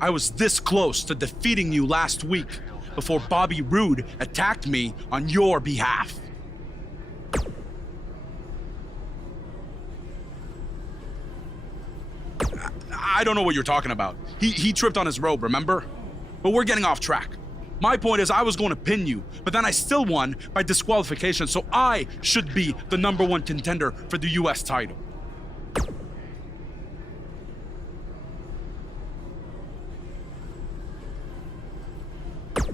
I was this close to defeating you last week before Bobby Roode attacked me on your behalf. I don't know what you're talking about. He tripped on his robe, remember? But we're getting off track. My point is I was going to pin you, but then I still won by disqualification, so I should be the #1 contender for the US title.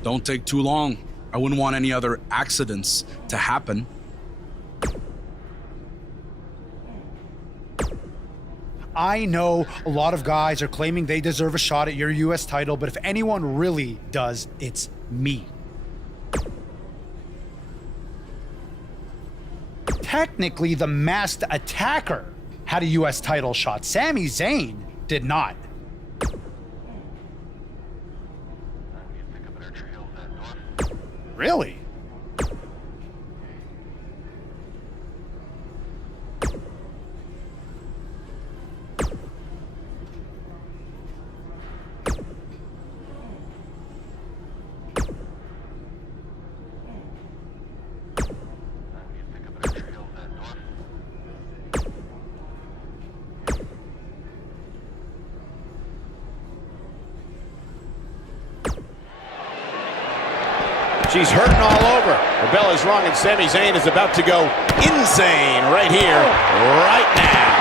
Don't take too long. I wouldn't want any other accidents to happen. I know a lot of guys are claiming they deserve a shot at your US title, but if anyone really does, it's me. Technically, the masked attacker had a US title shot. Sami Zayn did not. Really? She's hurting all over. The bell is rung and Sami Zayn is about to go insane right here, right now.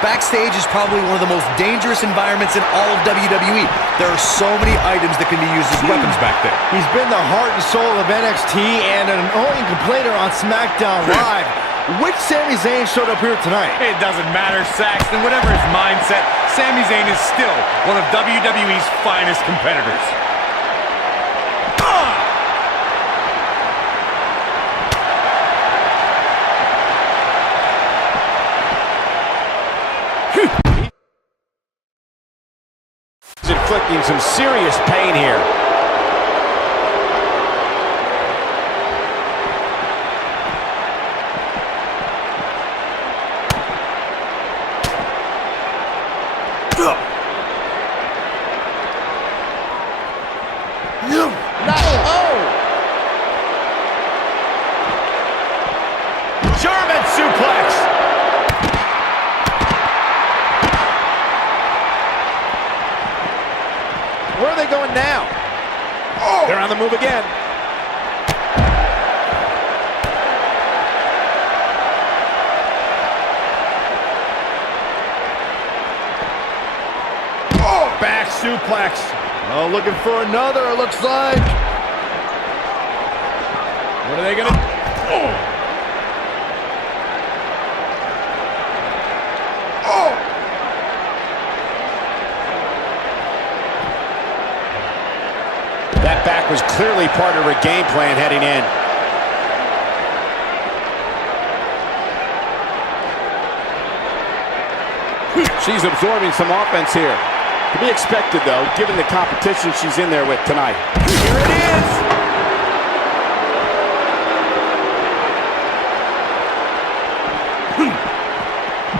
Backstage is probably one of the most dangerous environments in all of WWE. There are so many items that can be used as weapons back there. He's been the heart and soul of NXT and an annoying complainer on SmackDown Live. Which Sami Zayn showed up here tonight? It doesn't matter, Saxton. Whatever his mindset, Sami Zayn is still one of WWE's finest competitors. He's inflicting some serious pain here. German suplex. Where are they going now? They're on the move again. Back suplex. Oh, looking for another, it looks like. What are they gonna do? That back was clearly part of her game plan heading in. She's absorbing some offense here. To be expected, though, given the competition she's in there with tonight. Here it is!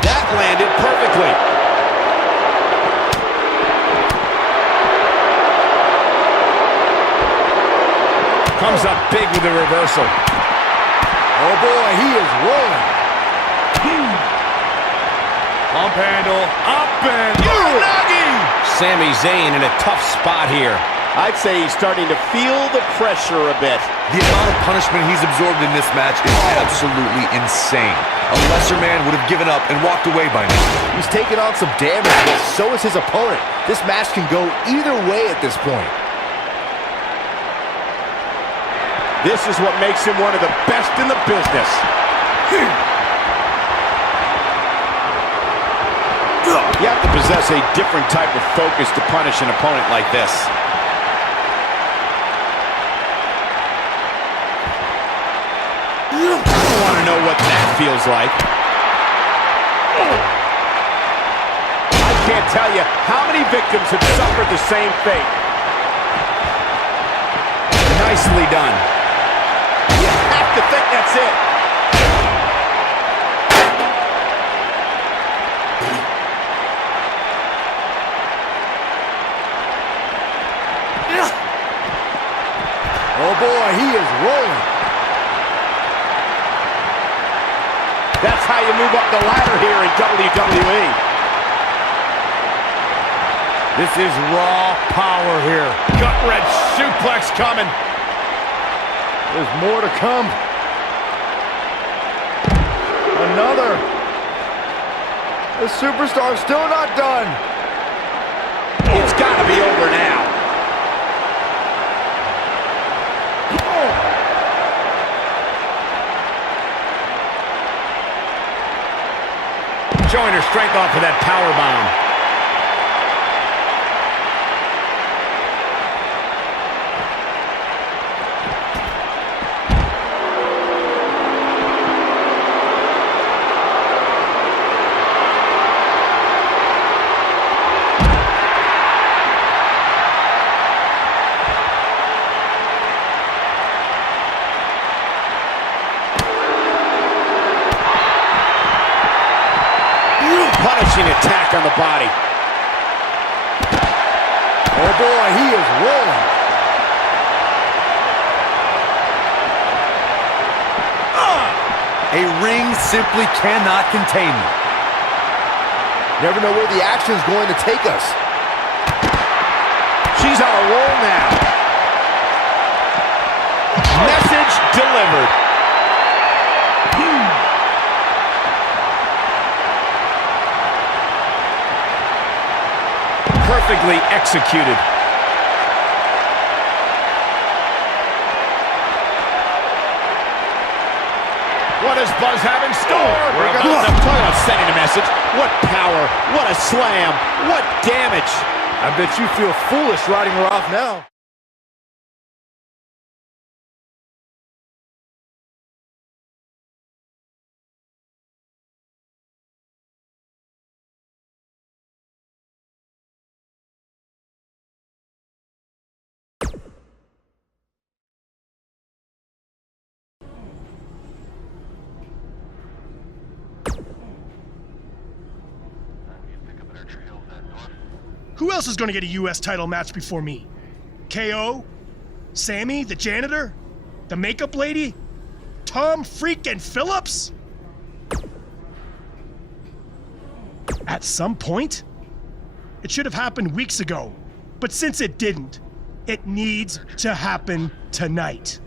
That landed perfectly. Comes up big with the reversal. Oh boy, he is rolling. Pump handle, up and Sami Zayn in a tough spot here. I'd say he's starting to feel the pressure a bit. The amount of punishment he's absorbed in this match is absolutely insane. A lesser man would have given up and walked away by now. He's taken on some damage, but so is his opponent. This match can go either way at this point. This is what makes him one of the best in the business. You have to possess a different type of focus to punish an opponent like this. I don't want to know what that feels like. I can't tell you how many victims have suffered the same fate. Nicely done. You have to think that's it. That's how you move up the ladder here in WWE. This is raw power here. Gut-wrench suplex coming. There's more to come. Another. The superstar's still not done. It's got to be over now. Showing her strength off of that power bomb. Punishing attack on the body. Oh boy, he is rolling. A ring simply cannot contain them. Never know where the action's going to take us. She's on a roll now. Message delivered. Perfectly executed. What does Buzz have in store? We're about to talk about sending a message. What power, what a slam, what damage. I bet you feel foolish riding her off now. Who else is going to get a U.S. title match before me? KO? Sammy, the janitor? The makeup lady? Tom freaking Phillips? At some point? It should have happened weeks ago. But since it didn't, it needs to happen tonight.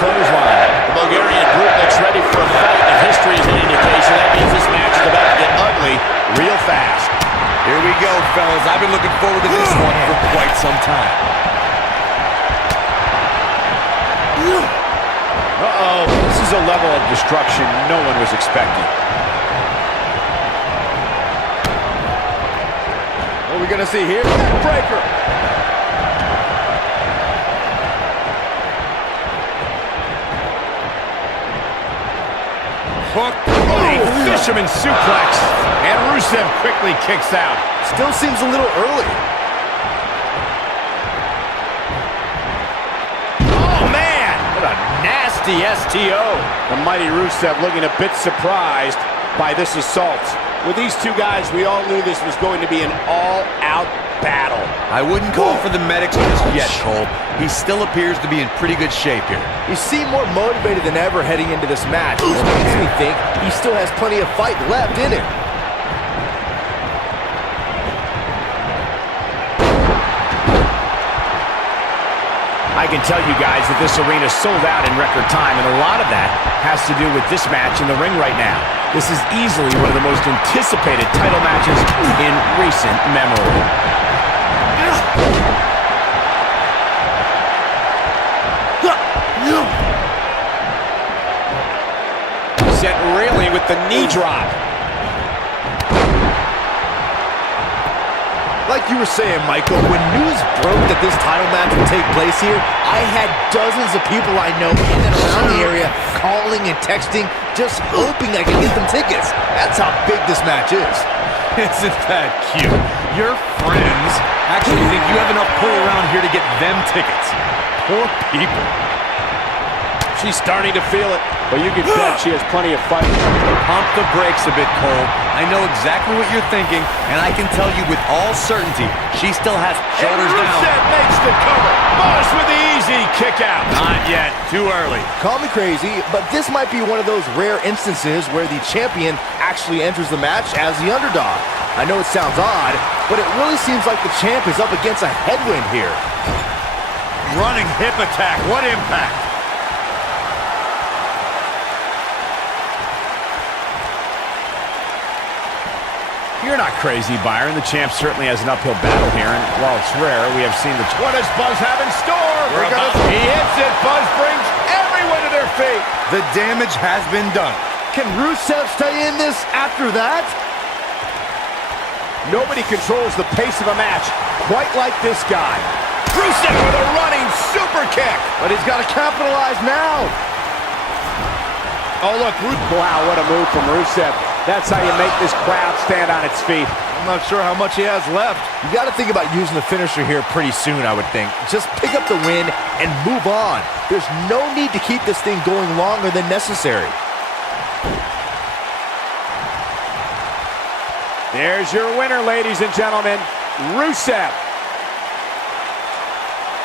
Clothesline. The Bulgarian group looks ready for a fight. If history is an indication, that means this match is about to get ugly real fast. Here we go, fellas. I've been looking forward to this one for quite some time. Uh-oh. This is a level of destruction no one was expecting. What are we going to see here? Breaker. Hook, a fisherman suplex, and Rusev quickly kicks out. Still seems a little early. Oh man, what a nasty STO. The mighty Rusev looking a bit surprised by this assault. With these two guys, we all knew this was going to be an all-out battle. I wouldn't call for the medics just yet, Cole. He still appears to be in pretty good shape here. He seemed more motivated than ever heading into this match. It makes me think he still has plenty of fight left in him. I can tell you guys that this arena sold out in record time, and a lot of that has to do with this match in the ring right now. This is easily one of the most anticipated title matches in recent memory. Set railing with the knee drop. Like you were saying, Michael, when news broke that this title match would take place here, I had dozens of people I know in and around the area calling and texting, just hoping I could get them tickets. That's how big this match is. Isn't that cute? Your friends actually think you have enough pull around here to get them tickets. Poor people. She's starting to feel it, but you can bet she has plenty of fight. Pump the brakes a bit, Cole. I know exactly what you're thinking, and I can tell you with all certainty, she still has shoulders down. Rusev makes the cover. Buzz with the easy kick out. Not yet. Too early. Call me crazy, but this might be one of those rare instances where the champion actually enters the match as the underdog. I know it sounds odd, but it really seems like the champ is up against a headwind here. Running hip attack. What impact? You're not crazy, Byron. The champ certainly has an uphill battle here, and while it's rare, we have seen the... What does Buzz have in store? He hits it. Buzz brings everyone to their feet. The damage has been done. Can Rusev stay in this after that? Nobody controls the pace of a match quite like this guy. Rusev with a running super kick. But he's got to capitalize now. Oh, look. Wow, what a move from Rusev. That's how you make this crowd stand on its feet. I'm not sure how much he has left. You got to think about using the finisher here pretty soon, I would think. Just pick up the win and move on. There's no need to keep this thing going longer than necessary. There's your winner, ladies and gentlemen, Rusev.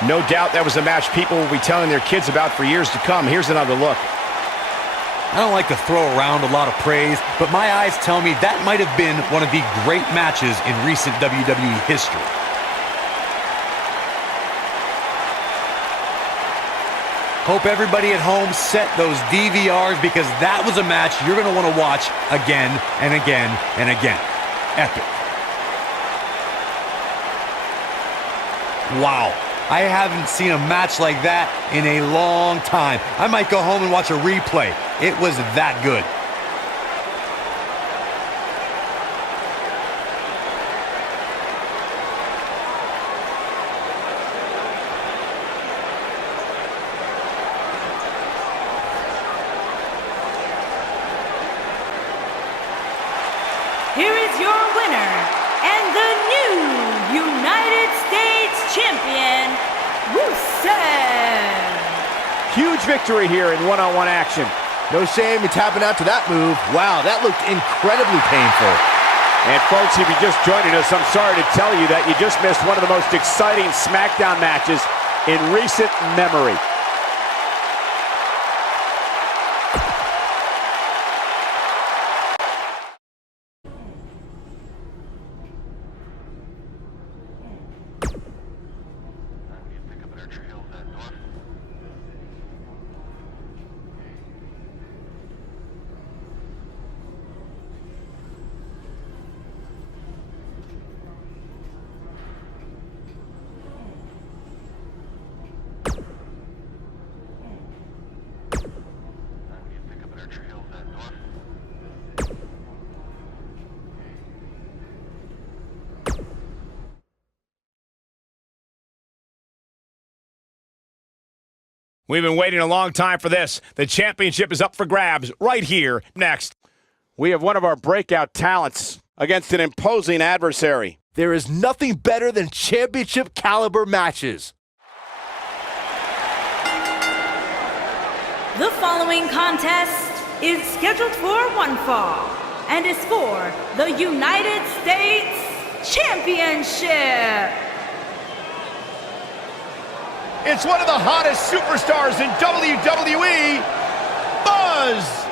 No doubt that was a match people will be telling their kids about for years to come. Here's another look. I don't like to throw around a lot of praise, but my eyes tell me that might have been one of the great matches in recent WWE history. Hope everybody at home set those DVRs, because that was a match you're going to want to watch again and again and again. Epic. Wow. I haven't seen a match like that in a long time. I might go home and watch a replay. It was that good. Here is your winner and the new United States Champion, Rusev. Huge victory here in one-on-one action. No shame in tapping out to that move. Wow, that looked incredibly painful. And folks, if you're just joining us, I'm sorry to tell you that you just missed one of the most exciting SmackDown matches in recent memory. We've been waiting a long time for this. The championship is up for grabs right here. Next. We have one of our breakout talents against an imposing adversary. There is nothing better than championship caliber matches. The following contest is scheduled for one fall and is for the United States Championship. It's one of the hottest superstars in WWE, Buzz.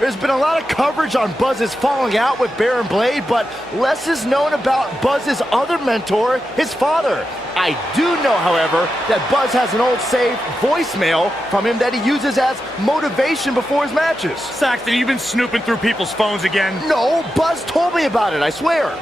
There's been a lot of coverage on Buzz's falling out with Baron Blade, but less is known about Buzz's other mentor, his father. I do know, however, that Buzz has an old saved voicemail from him that he uses as motivation before his matches. Saxton, you've been snooping through people's phones again? No, Buzz told me about it, I swear.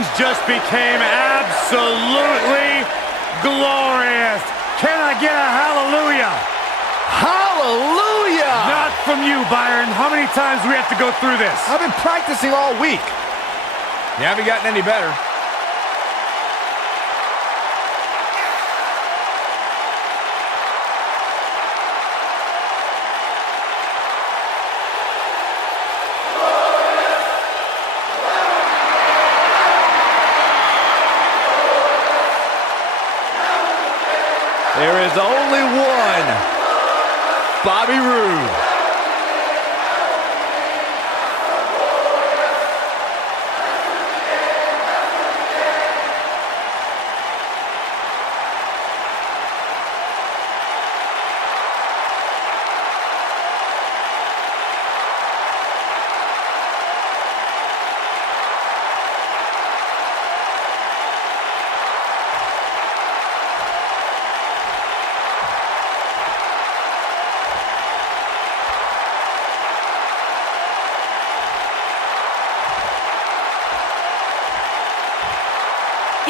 things just became absolutely glorious. Can I get a hallelujah? Hallelujah! Not from you, Byron. How many times do we have to go through this? I've been practicing all week. You haven't gotten any better. There is only one Bobby Roode.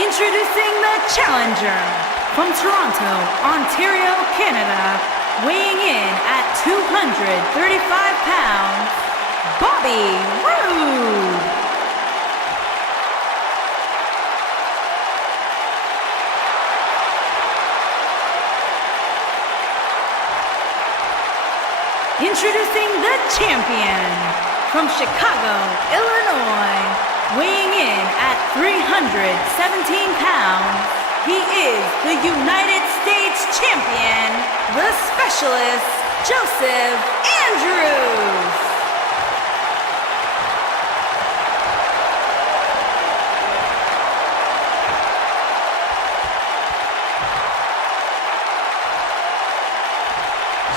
Introducing the challenger from Toronto, Ontario, Canada, weighing in at 235 pounds, Bobby Roode. Introducing the champion from Chicago, Illinois, weighing in at 317 pounds, he is the United States champion, the specialist, Joseph Andrews.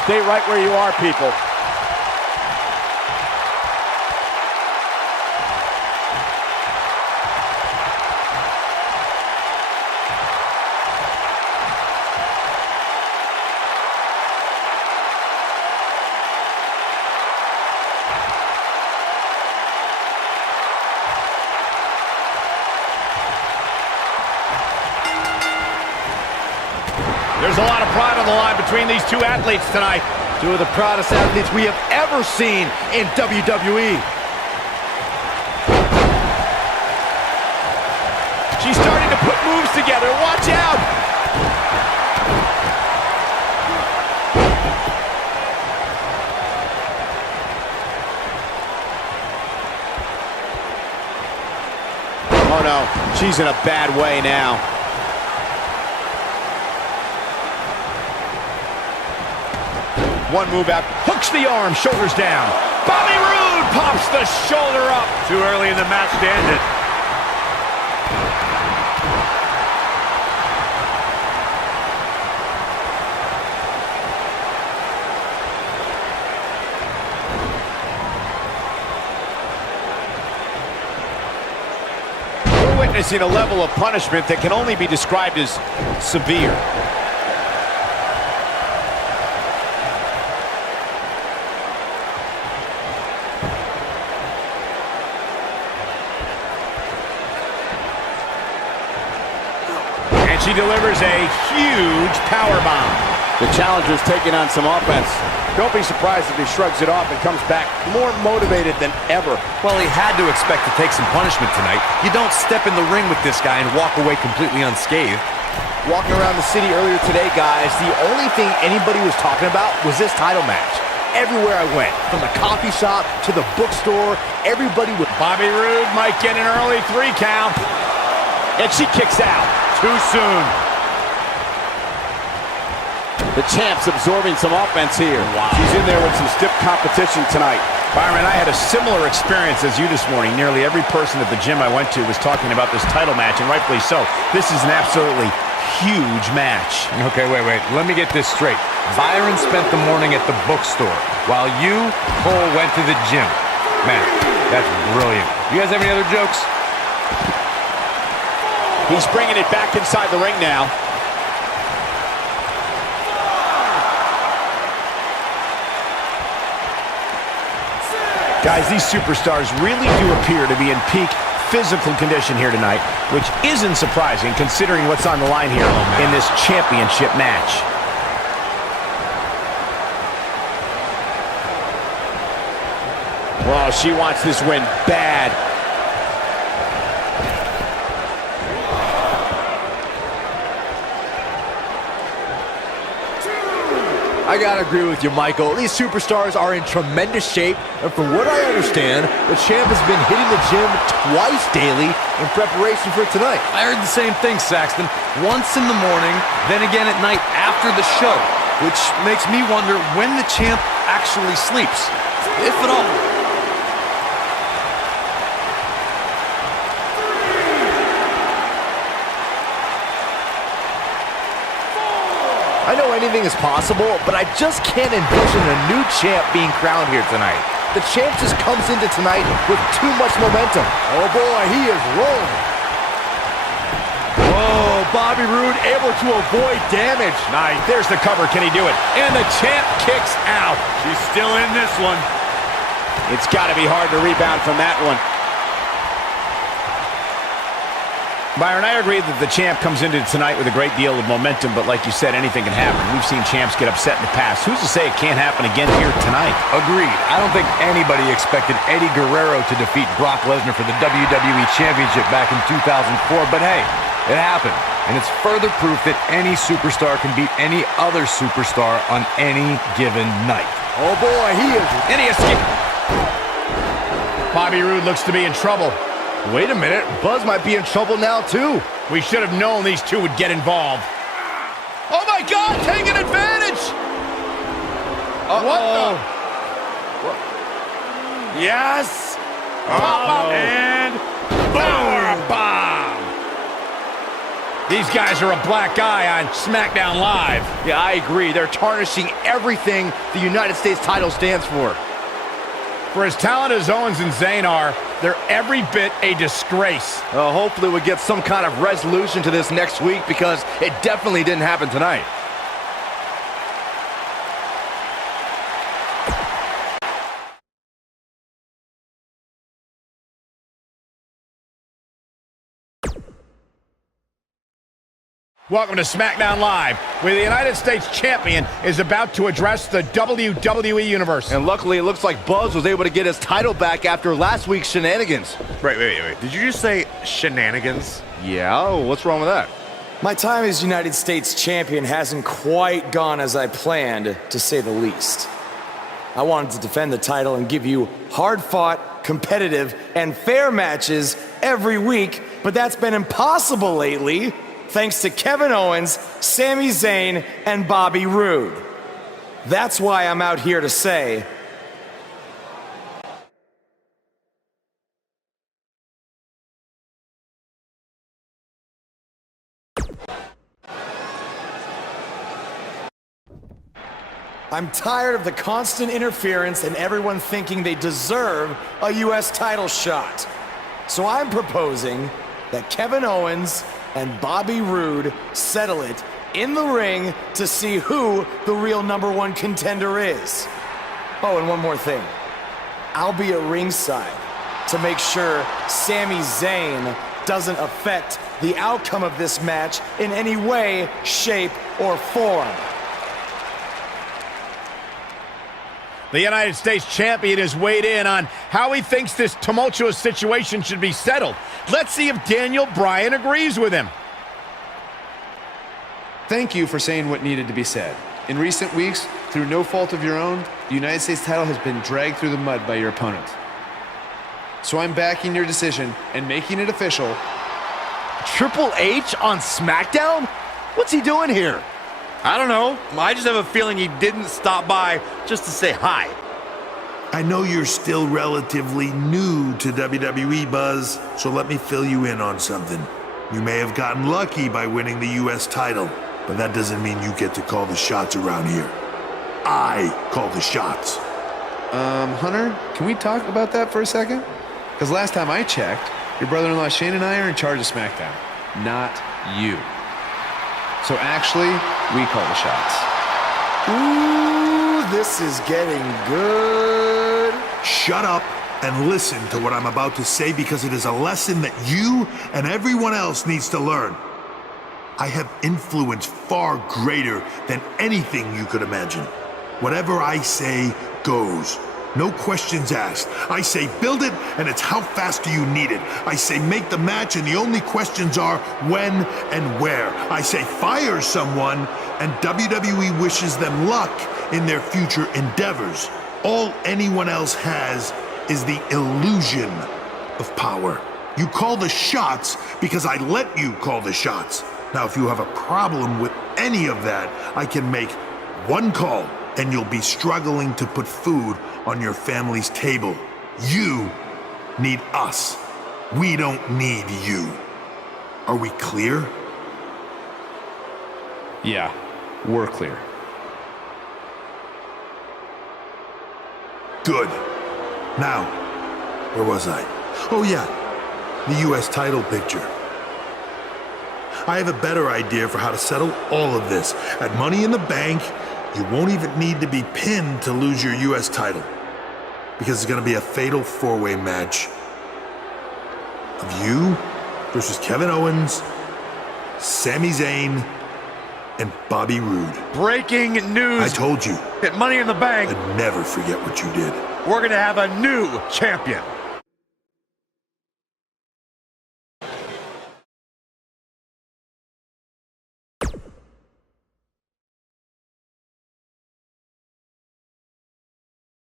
Stay right where you are, people. There's a lot of pride on the line between these two athletes tonight. Two of the proudest athletes we have ever seen in WWE. She's starting to put moves together. Watch out! Oh no, she's in a bad way now. One move out, hooks the arm, shoulders down. Bobby Roode pops the shoulder up. Too early in the match to end it. We're witnessing a level of punishment that can only be described as severe. She delivers a huge powerbomb. The challenger's taking on some offense. Don't be surprised if he shrugs it off and comes back more motivated than ever. Well, he had to expect to take some punishment tonight. You don't step in the ring with this guy and walk away completely unscathed. Walking around the city earlier today, guys, the only thing anybody was talking about was this title match. Everywhere I went, from the coffee shop to the bookstore, everybody would... Bobby Roode might get an early 3 count. And she kicks out. Too soon. The champ's absorbing some offense here. Wow. She's in there with some stiff competition tonight. Byron, I had a similar experience as you this morning. Nearly every person at the gym I went to was talking about this title match, and rightfully so. This is an absolutely huge match. Okay, wait. Let me get this straight. Byron spent the morning at the bookstore, while you, Cole, went to the gym. Man, that's brilliant. You guys have any other jokes? He's bringing it back inside the ring now. Guys, these superstars really do appear to be in peak physical condition here tonight, which isn't surprising considering what's on the line here in this championship match. Well, she wants this win bad. I gotta agree with you, Michael. These superstars are in tremendous shape, and from what I understand, the champ has been hitting the gym twice daily in preparation for tonight. I heard the same thing, Saxton. Once in the morning, then again at night after the show, which makes me wonder when the champ actually sleeps, if at all. I know anything is possible, but I just can't envision a new champ being crowned here tonight. The champ just comes into tonight with too much momentum. Oh boy, he is rolling. Oh, Bobby Roode able to avoid damage. Nice. There's the cover. Can he do it? And the champ kicks out. She's still in this one. It's got to be hard to rebound from that one. Byron, I agree that the champ comes into tonight with a great deal of momentum, but like you said, anything can happen. We've seen champs get upset in the past. Who's to say it can't happen again here tonight? Agreed. I don't think anybody expected Eddie Guerrero to defeat Brock Lesnar for the WWE Championship back in 2004, but hey, it happened. And it's further proof that any superstar can beat any other superstar on any given night. Oh boy, he is. And he escaped. Bobby Roode looks to be in trouble. Wait a minute, Buzz might be in trouble now too. We should have known these two would get involved. Oh my God, taking advantage! What the? Yes! And boom! Bomb! These guys are a black eye on SmackDown Live. Yeah, I agree. They're tarnishing everything the United States title stands for. For as talented as Owens and Zayn are, they're every bit a disgrace. Hopefully we get some kind of resolution to this next week, because it definitely didn't happen tonight. Welcome to SmackDown Live, where the United States Champion is about to address the WWE Universe. And luckily, it looks like Buzz was able to get his title back after last week's shenanigans. Wait. Did you just say shenanigans? Yeah, what's wrong with that? My time as United States Champion hasn't quite gone as I planned, to say the least. I wanted to defend the title and give you hard-fought, competitive, and fair matches every week, but that's been impossible lately, thanks to Kevin Owens, Sami Zayn, and Bobby Roode. That's why I'm out here to say, I'm tired of the constant interference and everyone thinking they deserve a US title shot. So I'm proposing that Kevin Owens and Bobby Roode settle it in the ring to see who the real #1 contender is. Oh, and one more thing. I'll be at ringside to make sure Sami Zayn doesn't affect the outcome of this match in any way, shape, or form. The United States Champion has weighed in on how he thinks this tumultuous situation should be settled. Let's see if Daniel Bryan agrees with him. Thank you for saying what needed to be said. In recent weeks, through no fault of your own, the United States title has been dragged through the mud by your opponent. So I'm backing your decision and making it official. Triple H on SmackDown? What's he doing here? I don't know. I just have a feeling he didn't stop by just to say hi. I know you're still relatively new to WWE, Buzz, so let me fill you in on something. You may have gotten lucky by winning the US title, but that doesn't mean you get to call the shots around here. I call the shots. Hunter, can we talk about that for a second? Because last time I checked, your brother-in-law Shane and I are in charge of SmackDown, not you. So actually, we call the shots. Ooh, this is getting good. Shut up and listen to what I'm about to say because it is a lesson that you and everyone else needs to learn. I have influence far greater than anything you could imagine. Whatever I say goes. No questions asked. I say build it, and it's how fast do you need it. I say make the match, and the only questions are when and where. I say fire someone, and WWE wishes them luck in their future endeavors. All anyone else has is the illusion of power. You call the shots because I let you call the shots. Now, if you have a problem with any of that, I can make one call, and you'll be struggling to put food on your family's table. You need us. We don't need you. Are we clear? Yeah, we're clear. Good. Now, where was I? Oh yeah, the US title picture. I have a better idea for how to settle all of this. At Money in the Bank, you won't even need to be pinned to lose your US title. Because it's gonna be a fatal four-way match of you versus Kevin Owens, Sami Zayn, and Bobby Roode. Breaking news. I told you. At Money in the Bank, I'd never forget what you did. we're going to have a new champion.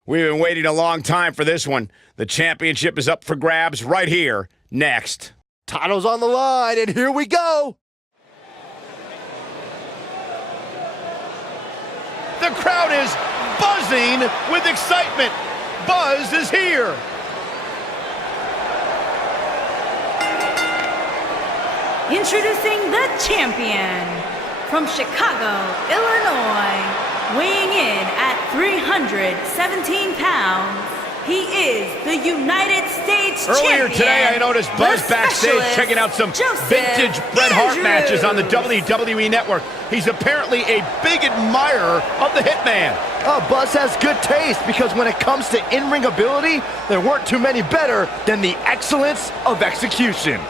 We've been waiting a long time for this one. The championship is up for grabs right here, next. Title's on the line, and here we go. The crowd is buzzing with excitement. Buzz is here. Introducing the champion from Chicago, Illinois, weighing in at 317 pounds, he is the United States champion. Earlier today, I noticed Buzz backstage checking out some vintage Bret Hart matches on the WWE Network. He's apparently a big admirer of the Hitman. Buzz has good taste because when it comes to in-ring ability, there weren't too many better than the excellence of execution.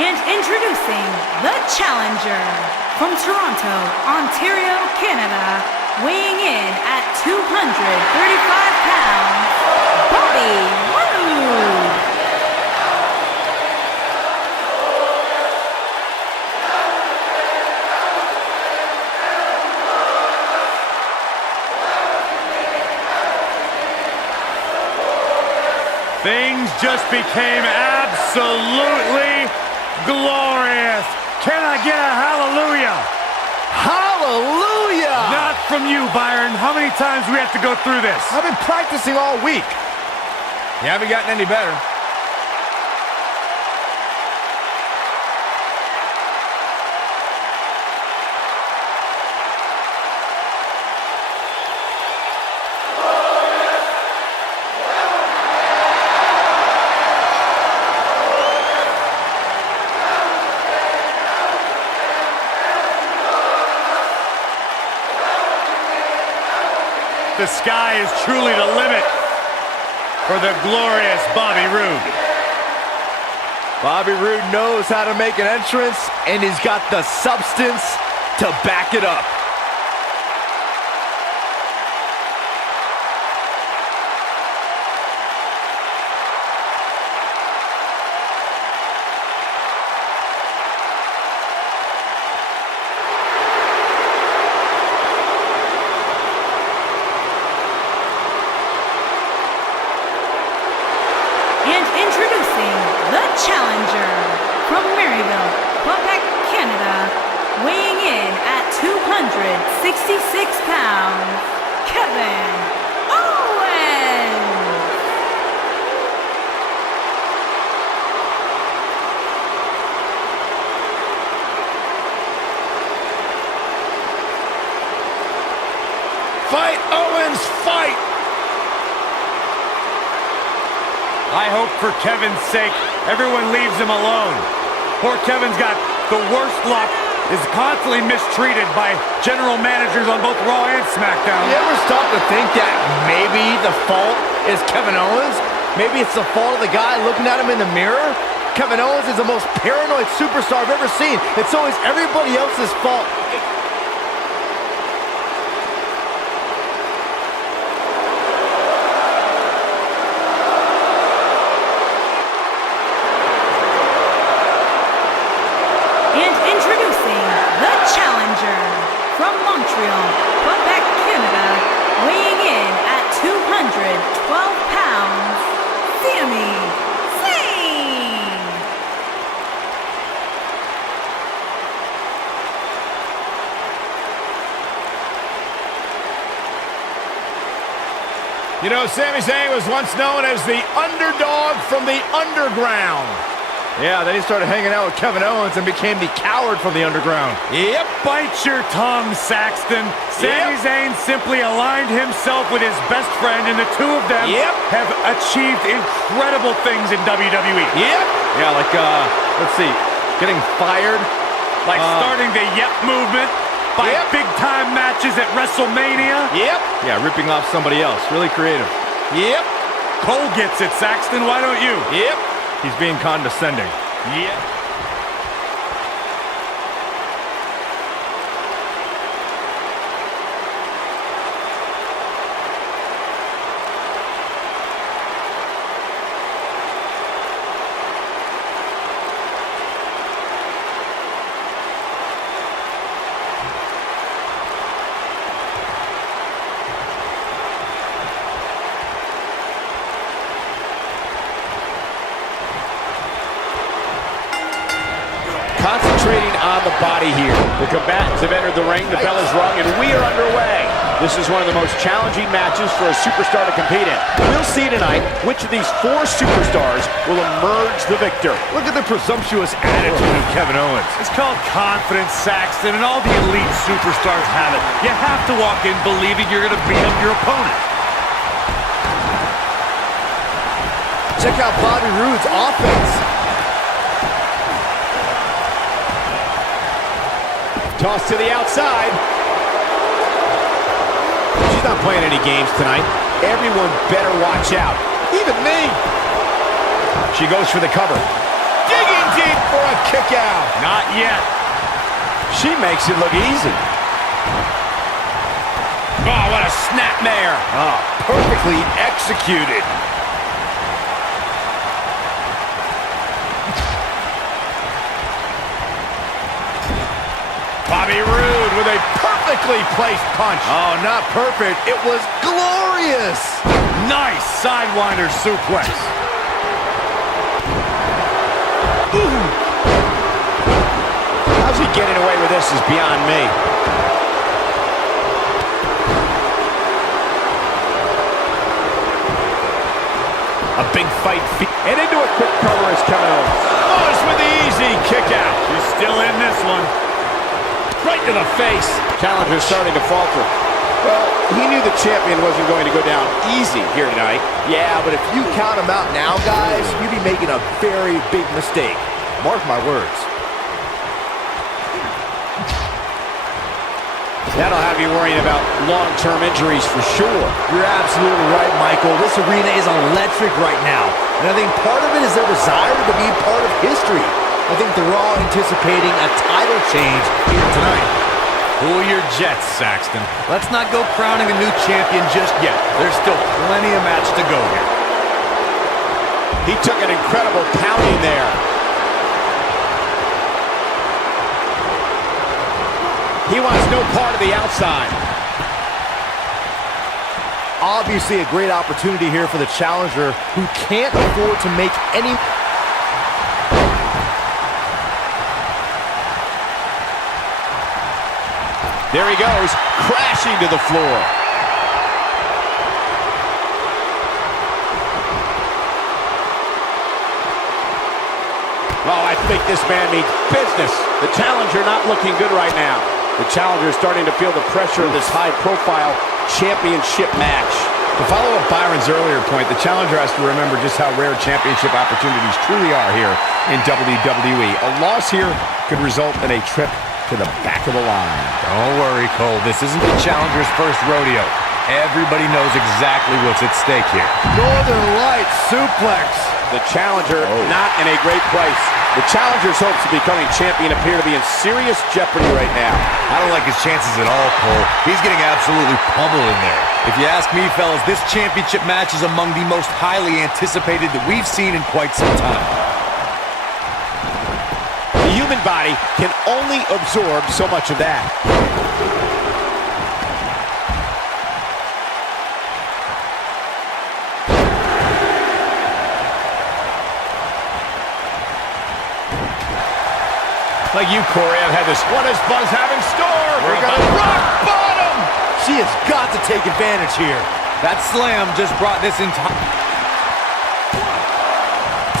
And introducing the challenger from Toronto, Ontario, Canada, weighing in at 235 pounds, Bobby Roode. Things just became absolutely glorious. Can I get a hallelujah? Hallelujah! Not from you, Byron. How many times do we have to go through this? I've been practicing all week. You haven't gotten any better. The sky is truly the limit for the glorious Bobby Roode. Bobby Roode knows how to make an entrance, and he's got the substance to back it up. And introducing the challenger from Maryville, Quebec, Canada, weighing in at 266 pounds, Kevin Owens. I hope for Kevin's sake everyone leaves him alone. Poor Kevin's got the worst luck, is constantly mistreated by general managers on both Raw and SmackDown. You ever stop to think that maybe the fault is Kevin Owens? Maybe it's the fault of the guy looking at him in the mirror? Kevin Owens is the most paranoid superstar I've ever seen. It's always everybody else's fault. And introducing the challenger from Montreal, Quebec, Canada, weighing in at 212 pounds, Sami Zayn. You know, Sami Zayn was once known as the underdog from the underground. Yeah, then he started hanging out with Kevin Owens and became the coward from the underground. Yep, bite your tongue, Saxton. Sami Zayn simply aligned himself with his best friend, and the two of them have achieved incredible things in WWE. Yeah, like, let's see, getting fired. Like starting the Yep movement by big-time matches at WrestleMania. Yeah, ripping off somebody else. Really creative. Cole gets it, Saxton. Why don't you? He's being condescending. Concentrating on the body here. The combatants have entered the ring, the bell is rung, and we are underway. This is one of the most challenging matches for a superstar to compete in. We'll see tonight which of these four superstars will emerge the victor. Look at the presumptuous attitude of Kevin Owens. It's called confidence, Saxton, and all the elite superstars have it. You have to walk in believing you're going to beat up your opponent. Check out Bobby Roode's offense. Toss to the outside. She's not playing any games tonight. Everyone better watch out. Even me. She goes for the cover. Digging deep for a kick out. Not yet. She makes it look easy. Oh, what a snapmare. Oh, perfectly executed. Bobby Roode with a perfectly placed punch. Oh, not perfect. It was glorious. Nice sidewinder suplex. Ooh. How's he getting away with this is beyond me. A big fight. And into a quick cover is Kevin Owens. Owens with the easy kick out. He's still in this one. Right to the face. Challenger's starting to falter. Well, he knew the champion wasn't going to go down easy here tonight. Yeah, but if you count him out now, guys, you'd be making a very big mistake. Mark my words. That'll have you worrying about long-term injuries for sure. You're absolutely right, Michael. This arena is electric right now. And I think part of it is their desire to be part of history. I think they're all anticipating a title change here tonight. Cool your jets, Saxton. Let's not go crowning a new champion just yet. There's still plenty of match to go here. He took an incredible pounding there. He wants no part of the outside. Obviously a great opportunity here for the challenger who can't afford to make any... There he goes, crashing to the floor. Oh, I think this man means business. The challenger not looking good right now. The challenger is starting to feel the pressure of this high-profile championship match. To follow up Byron's earlier point, the challenger has to remember just how rare championship opportunities truly are here in WWE. A loss here could result in a trip to the back of the line. Don't worry, Cole. This isn't the challenger's first rodeo. Everybody knows exactly what's at stake here. Northern Lights suplex. The challenger not in a great place. The challenger's hopes of becoming champion appear to be in serious jeopardy right now. I don't like his chances at all, Cole. He's getting absolutely pummeled in there. If you ask me, fellas, this championship match is among the most highly anticipated that we've seen in quite some time. The human body can only absorb so much of that. Like you, Corey, I've had this. What does Buzz have in store? We're gonna rock bottom. She has got to take advantage here. That slam just brought this entire...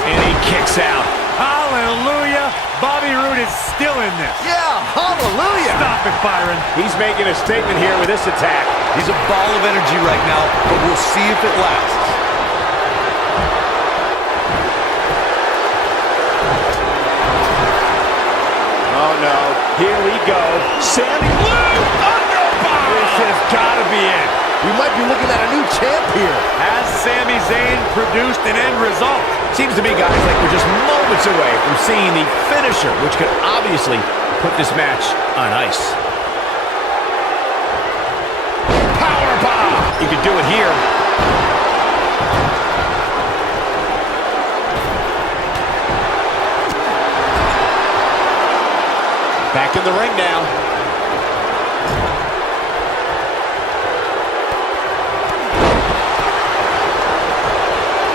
And he kicks out. Hallelujah. Bobby Roode is still in this. Yeah, hallelujah. Stop it, Byron. He's making a statement here with this attack. He's a ball of energy right now, but we'll see if it lasts. Oh no, here we go. Sammy Blue Thunderbomb! This has got to be it. We might be looking at a new champ here. Has Sami Zayn produced an end result? Seems to me, guys, like we're just moments away from seeing the finisher, which could obviously put this match on ice. Powerbomb! You could do it here. Back in the ring now.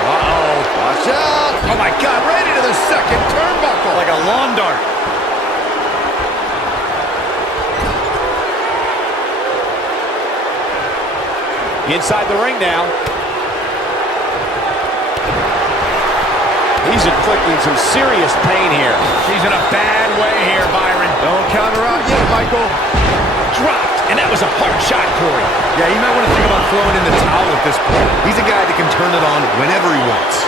Uh-oh. Watch out. Oh my God, right into the second turnbuckle. Like a lawn dart. Inside the ring now. He's inflicting some serious pain here. She's in a bad way here, Byron. Don't count her out yet, Michael. Dropped, and that was a hard shot, Corey. Yeah, you might want to think about throwing in the towel at this point. He's a guy that can turn it on whenever he wants.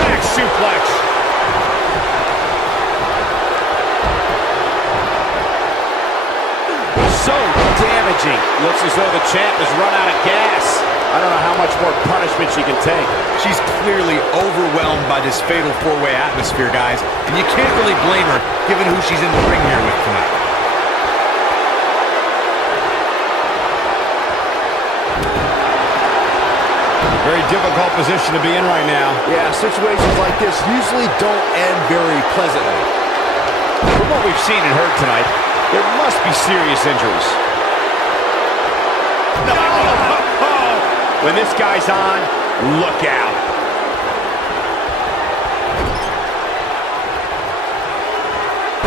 Back suplex. So damaging. Looks as though the champ has run out of gas. I don't know how much more punishment she can take. She's clearly overwhelmed by this fatal four-way atmosphere, guys, and you can't really blame her given who she's in the ring here with tonight. Very difficult position to be in right now. Yeah, situations like this usually don't end very pleasantly. From what we've seen and heard tonight, there must be serious injuries. No! When this guy's on, look out.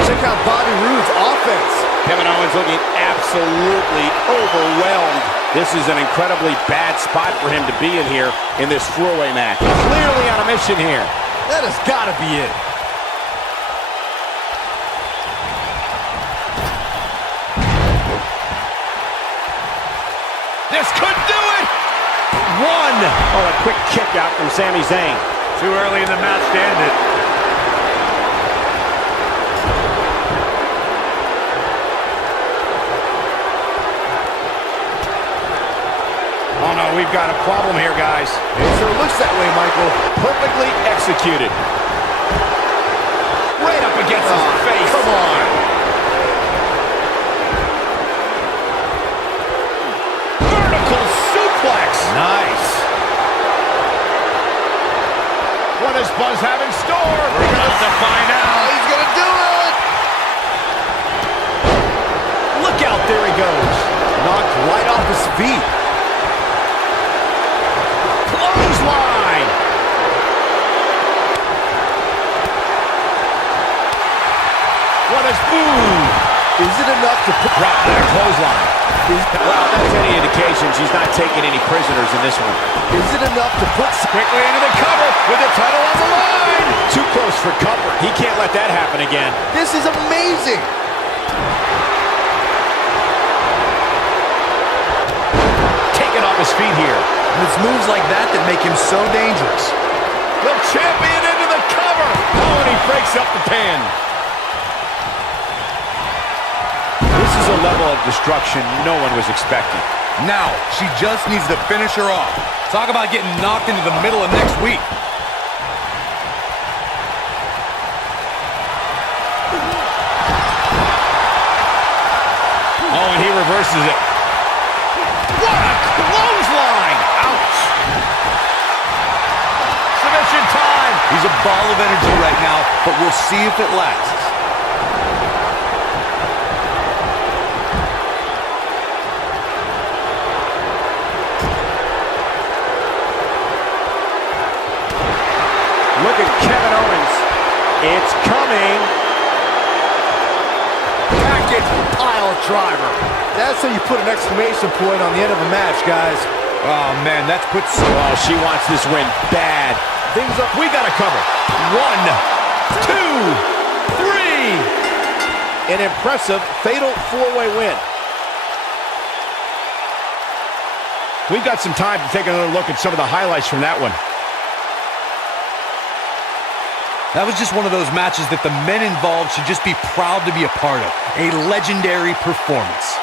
Check out Bobby Roode's offense. Kevin Owens looking absolutely overwhelmed. This is an incredibly bad spot for him to be in here in this four-way match. Clearly on a mission here. That has got to be it. This could do it! One! Oh, a quick kick out from Sami Zayn. Too early in the match to end it. Oh no, we've got a problem here, guys. It sure looks that way, Michael. Perfectly executed. Right up against his face. Come on. Vertical suplex. Nice. What does Buzz have in store? We're about to find out. He's going to do it. Look out, there he goes. Knocked right off his feet. Clothesline. What is move? Is it enough to put... Drop that clothesline. Well, that's any indication she's not taking any prisoners in this one. Is it enough to put... Quickly into the cover with the title on the line. Too close for comfort. He can't let that happen again. This is amazing. feet here. And it's moves like that that make him so dangerous. The champion into the cover. Oh, and he breaks up the pin. This is a level of destruction no one was expecting. Now, she just needs to finish her off. Talk about getting knocked into the middle of next week. Oh, and he reverses it. What a clothesline! Ouch! Submission time! He's a ball of energy right now, but we'll see if it lasts. Look at Kevin Owens. It's coming. Package pile driver. That's how you put an exclamation point on the end of a match, guys. Oh, man, that's put... Oh, she wants this win bad. Things up. We got to cover. 1, 2, 3. An impressive fatal four-way win. We've got some time to take another look at some of the highlights from that one. That was just one of those matches that the men involved should just be proud to be a part of. A legendary performance.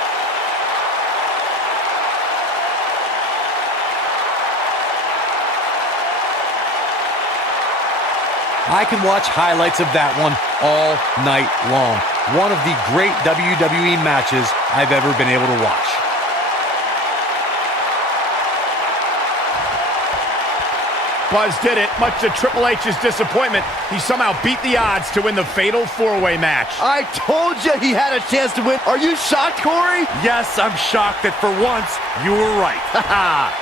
I could watch highlights of that one all night long. One of the great WWE matches I've ever been able to watch. Buzz did it, much to Triple H's disappointment. He somehow beat the odds to win the fatal four-way match. I told you he had a chance to win. Are you shocked, Corey? Yes, I'm shocked that for once you were right.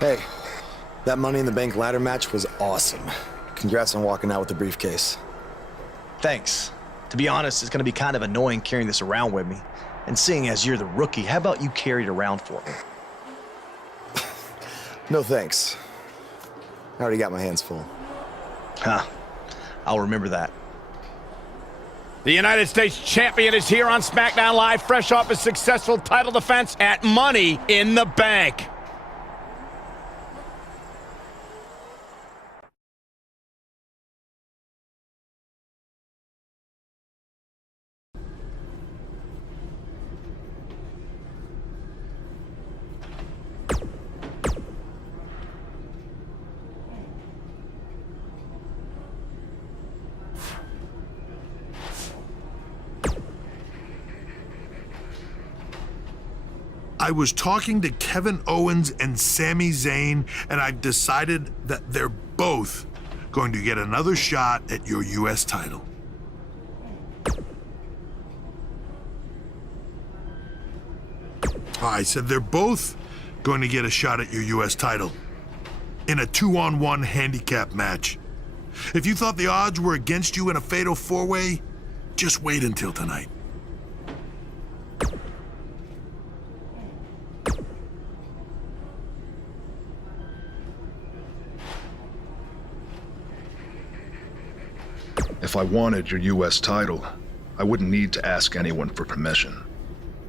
Hey, that Money in the Bank ladder match was awesome. Congrats on walking out with the briefcase. Thanks. To be honest, it's going to be kind of annoying carrying this around with me. And seeing as you're the rookie, how about you carry it around for me? No thanks. I already got my hands full. Huh. I'll remember that. The United States champion is here on SmackDown Live, fresh off his successful title defense at Money in the Bank. I was talking to Kevin Owens and Sami Zayn, and I've decided that they're both going to get another shot at your U.S. title. I said they're both going to get a shot at your U.S. title in a 2-on-1 handicap match. If you thought the odds were against you in a fatal four-way, just wait until tonight. If I wanted your U.S. title, I wouldn't need to ask anyone for permission.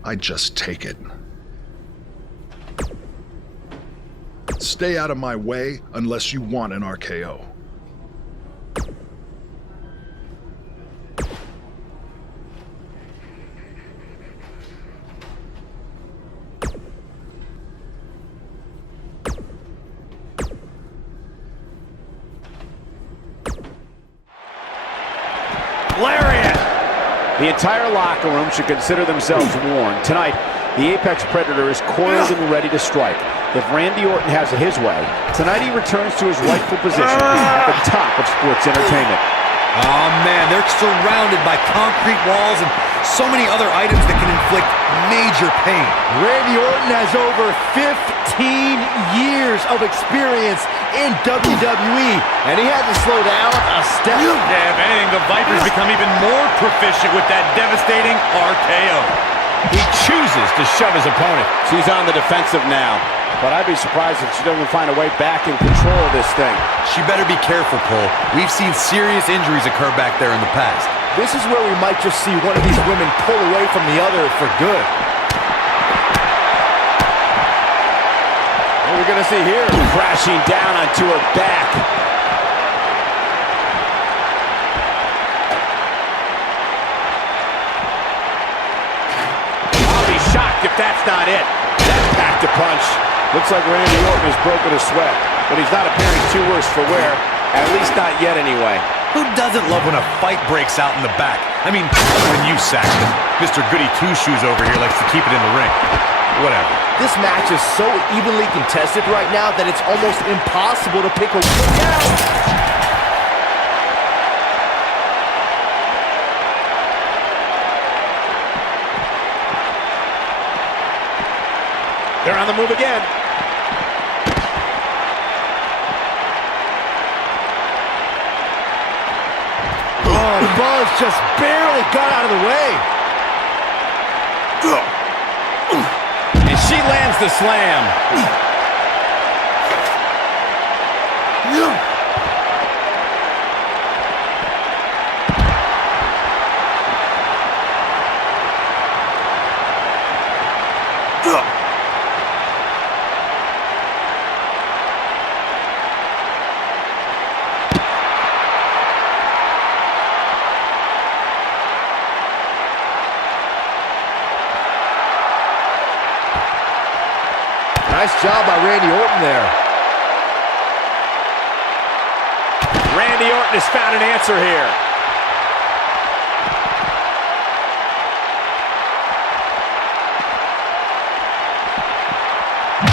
I'd just take it. Stay out of my way unless you want an RKO. Lariat! The entire locker room should consider themselves warned. Tonight, the Apex Predator is coiled and ready to strike. If Randy Orton has it his way, tonight he returns to his rightful position at the top of sports entertainment. Oh, man, they're surrounded by concrete walls, and So many other items that can inflict major pain. Randy Orton has over 15 years of experience in WWE, and he had to slow down a step. Yeah, if anything, the Viper's become even more proficient with that devastating RKO. He chooses to shove his opponent. She's on the defensive now, but I'd be surprised if she doesn't find a way back in control of this thing. She better be careful, Cole. We've seen serious injuries occur back there in the past. This is where we might just see one of these women pull away from the other for good. What are we going to see here? Crashing down onto her back. I'll be shocked if that's not it. That's packed a punch. Looks like Randy Orton has broken a sweat, but he's not appearing too worse for wear. At least not yet, anyway. Who doesn't love when a fight breaks out in the back? I mean, other than you, Saxton. Mr. Goody Two-Shoes over here likes to keep it in the ring. Whatever. This match is so evenly contested right now that it's almost impossible to pick a winner out. They're on the move again. Oh, Buzz just barely got out of the way. And she lands the slam. Nice job by Randy Orton there. Randy Orton has found an answer here.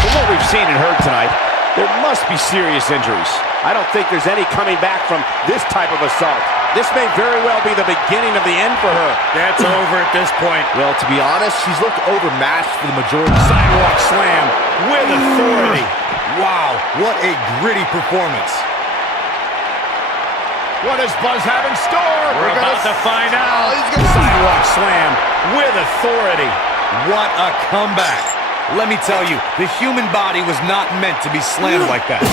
From what we've seen and heard tonight, there must be serious injuries. I don't think there's any coming back from this type of assault. This may very well be the beginning of the end for her. That's over at this point. Well, to be honest, she's looked overmatched for the majority. Sidewalk slam with authority. Wow, what a gritty performance. What does Buzz have in store? We're about to find out. Sidewalk slam with authority. What a comeback. Let me tell you, the human body was not meant to be slammed like that.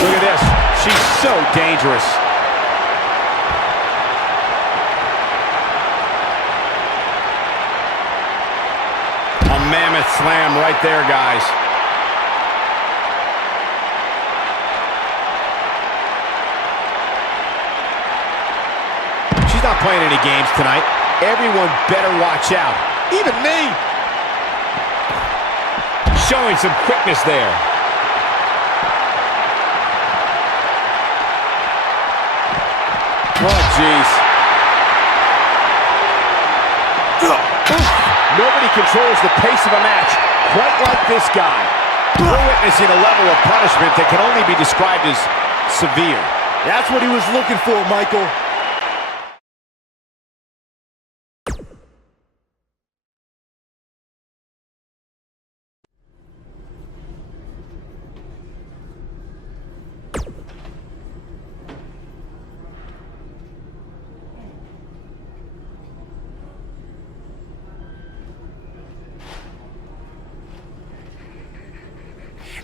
Look at this. She's so dangerous. A mammoth slam right there, guys. She's not playing any games tonight. Everyone better watch out. Even me. Showing some quickness there. Oh, jeez. Nobody controls the pace of a match quite like this guy. We're witnessing a level of punishment that can only be described as severe. That's what he was looking for, Michael.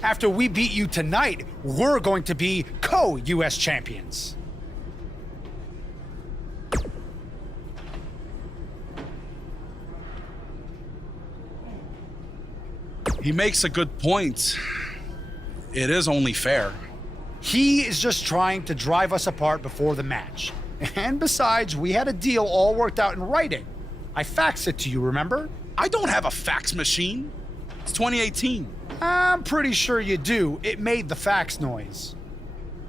After we beat you tonight, we're going to be co-US champions. He makes a good point. It is only fair. He is just trying to drive us apart before the match. And besides, we had a deal all worked out in writing. I faxed it to you, remember? I don't have a fax machine. It's 2018. I'm pretty sure you do. It made the fax noise.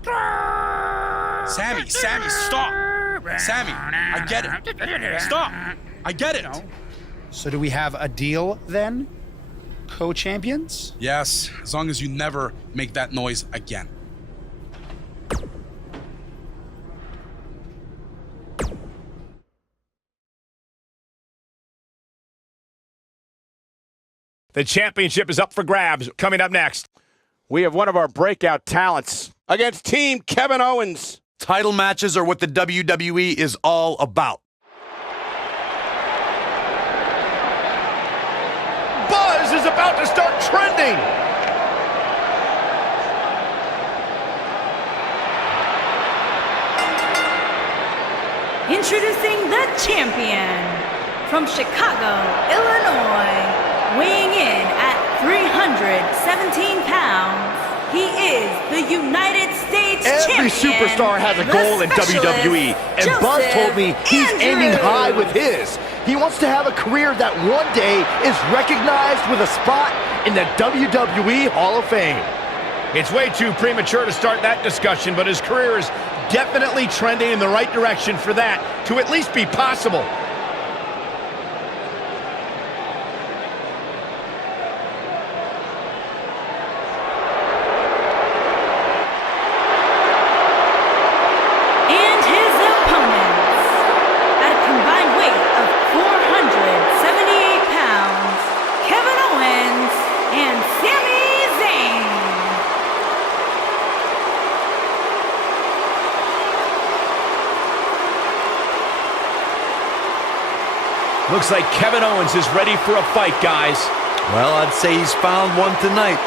Sammy, stop. Sammy, I get it. Stop. I get it. So do we have a deal then? Co-champions? Yes, as long as you never make that noise again. The championship is up for grabs. Coming up next, we have one of our breakout talents against Team Kevin Owens. Title matches are what the WWE is all about. Buzz is about to start trending. Introducing the champion from Chicago, Illinois, weighing in at 317 pounds. He is the United States Every champion. superstar has a goal in WWE, and Buzz told me he's aiming high with his. He wants to have a career that one day is recognized with a spot in the WWE Hall of Fame. it's way too premature to start that discussion, but his career is definitely trending in the right direction for that to at least be possible. And his opponents, at a combined weight of 478 pounds, Kevin Owens and Sami Zayn. Looks like Kevin Owens is ready for a fight, guys. Well, I'd say he's found one tonight.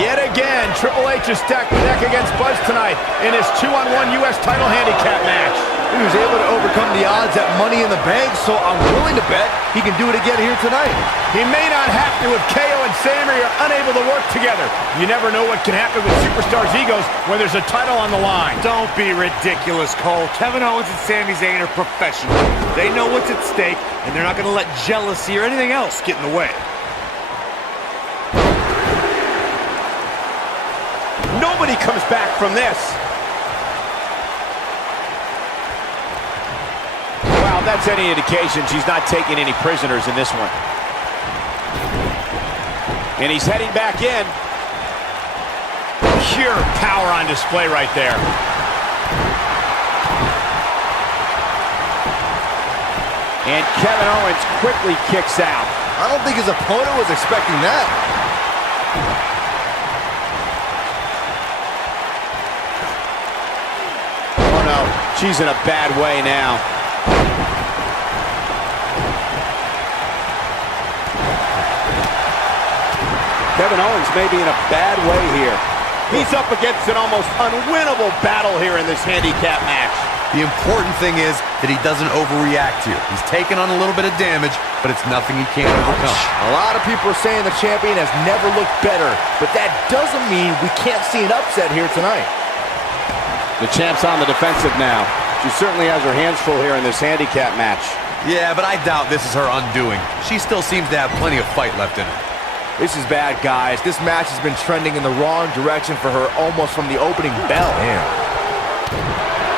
Yet again, Triple H is stacked the deck against Buzz tonight in his 2-on-1 U.S. title handicap match. He was able to overcome the odds at Money in the Bank, so I'm willing to bet he can do it again here tonight. He may not have to if KO and Sami are unable to work together. You never know what can happen with superstars' egos when there's a title on the line. Don't be ridiculous, Cole. Kevin Owens and Sami Zayn are professionals. They know what's at stake, and they're not going to let jealousy or anything else get in the way. Nobody comes back from this. Well, that's any indication she's not taking any prisoners in this one. And he's heading back in. Pure power on display right there. And Kevin Owens quickly kicks out. I don't think his opponent was expecting that. Oh no, she's in a bad way now. Kevin Owens may be in a bad way here. He's up against an almost unwinnable battle here in this handicap match. The important thing is that he doesn't overreact here. He's taken on a little bit of damage, but it's nothing he can't overcome. A lot of people are saying the champion has never looked better, but that doesn't mean we can't see an upset here tonight. The champ's on the defensive now. She certainly has her hands full here in this handicap match. Yeah, but I doubt this is her undoing. She still seems to have plenty of fight left in her. This is bad, guys. This match has been trending in the wrong direction for her almost from the opening bell.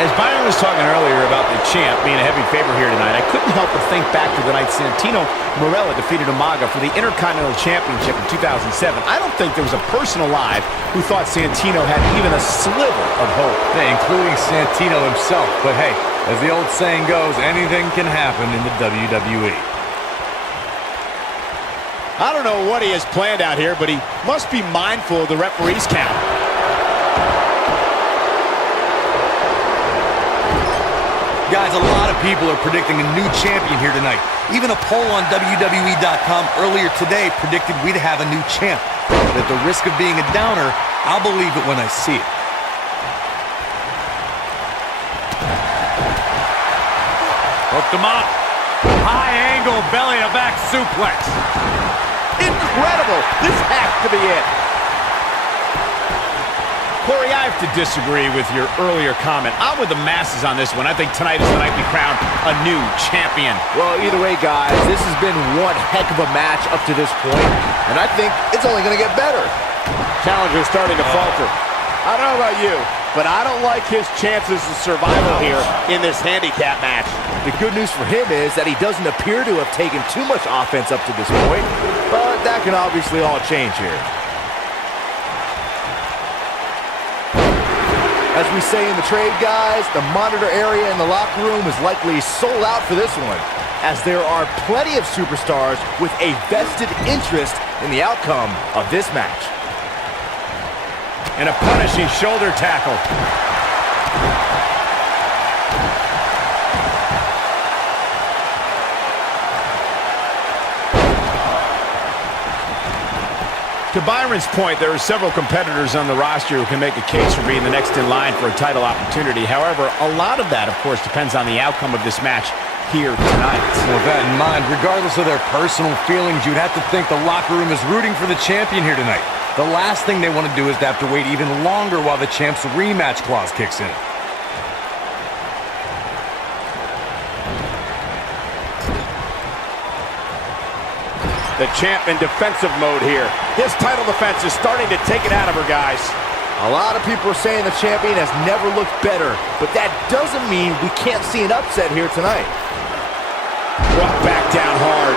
As Byron was talking earlier about the champ being a heavy favorite here tonight, I couldn't help but think back to the night Santino Marella defeated Umaga for the Intercontinental Championship in 2007. I don't think there was a person alive who thought Santino had even a sliver of hope. Yeah, including Santino himself. But hey, as the old saying goes, anything can happen in the WWE. I don't know what he has planned out here, but he must be mindful of the referee's count. Guys, a lot of people are predicting a new champion here tonight. Even a poll on WWE.com earlier today predicted we'd have a new champ. But at the risk of being a downer, I'll believe it when I see it. Hooked him up. High angle belly-to-back suplex. Incredible. This has to be it. Corey, I have to disagree with your earlier comment. I'm with the masses on this one. I think tonight is the night we crown a new champion. Well, either way, guys, this has been one heck of a match up to this point, and I think it's only going to get better. Challenger's starting to falter. I don't know about you, but I don't like his chances of survival here in this handicap match. The good news for him is that he doesn't appear to have taken too much offense up to this point, but that can obviously all change here. As we say in the trade, guys, the monitor area in the locker room is likely sold out for this one, as there are plenty of superstars with a vested interest in the outcome of this match. And a punishing shoulder tackle. To Byron's point, there are several competitors on the roster who can make a case for being the next in line for a title opportunity. However, a lot of that, of course, depends on the outcome of this match here tonight. With that in mind, regardless of their personal feelings, you'd have to think the locker room is rooting for the champion here tonight. The last thing they want to do is to have to wait even longer while the champ's rematch clause kicks in. The champ in defensive mode here. His title defense is starting to take it out of her, guys. A lot of people are saying the champion has never looked better, but that doesn't mean we can't see an upset here tonight. Brought back down hard.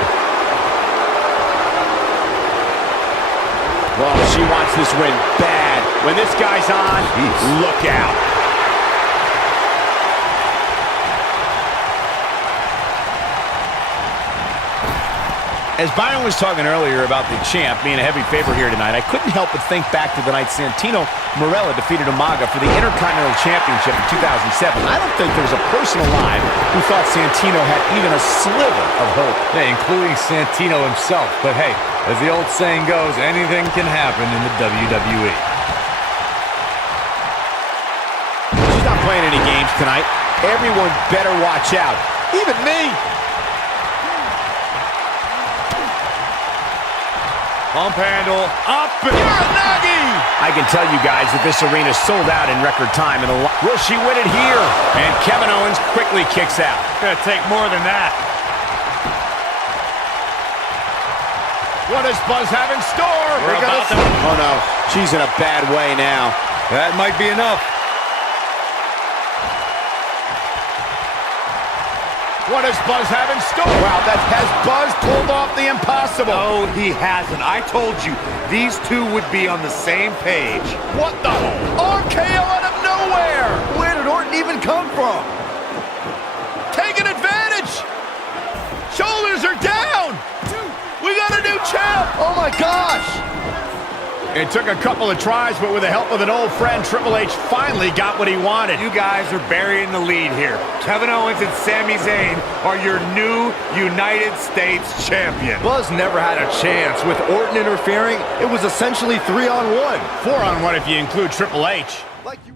Well, she wants this win bad. When this guy's on, look out. As Byron was talking earlier about the champ being a heavy favorite here tonight, I couldn't help but think back to the night Santino Marella defeated Umaga for the Intercontinental Championship in 2007. I don't think there was a person alive who thought Santino had even a sliver of hope. Yeah, including Santino himself. But hey, as the old saying goes, anything can happen in the WWE. She's not playing any games tonight. Everyone better watch out. Even me. Pump handle, up, and Uranagi! I can tell you guys that this arena sold out in record time. And will she win it here? And Kevin Owens quickly kicks out. Gonna take more than that. What does Buzz have in store? Oh no, she's in a bad way now. That might be enough. What does Buzz have in store? Wow, has Buzz pulled off the impossible? No, he hasn't. I told you, these two would be on the same page. What the? RKO out of nowhere! Where did Orton even come from? Taking advantage! Shoulders are down! We got a new champ! Oh my gosh! It took a couple of tries, but with the help of an old friend, Triple H finally got what he wanted. You guys are burying the lead here. Kevin Owens and Sami Zayn are your new United States champion. Buzz never had a chance. With Orton interfering, it was essentially 3-on-1. 4-on-1 if you include Triple H. Like you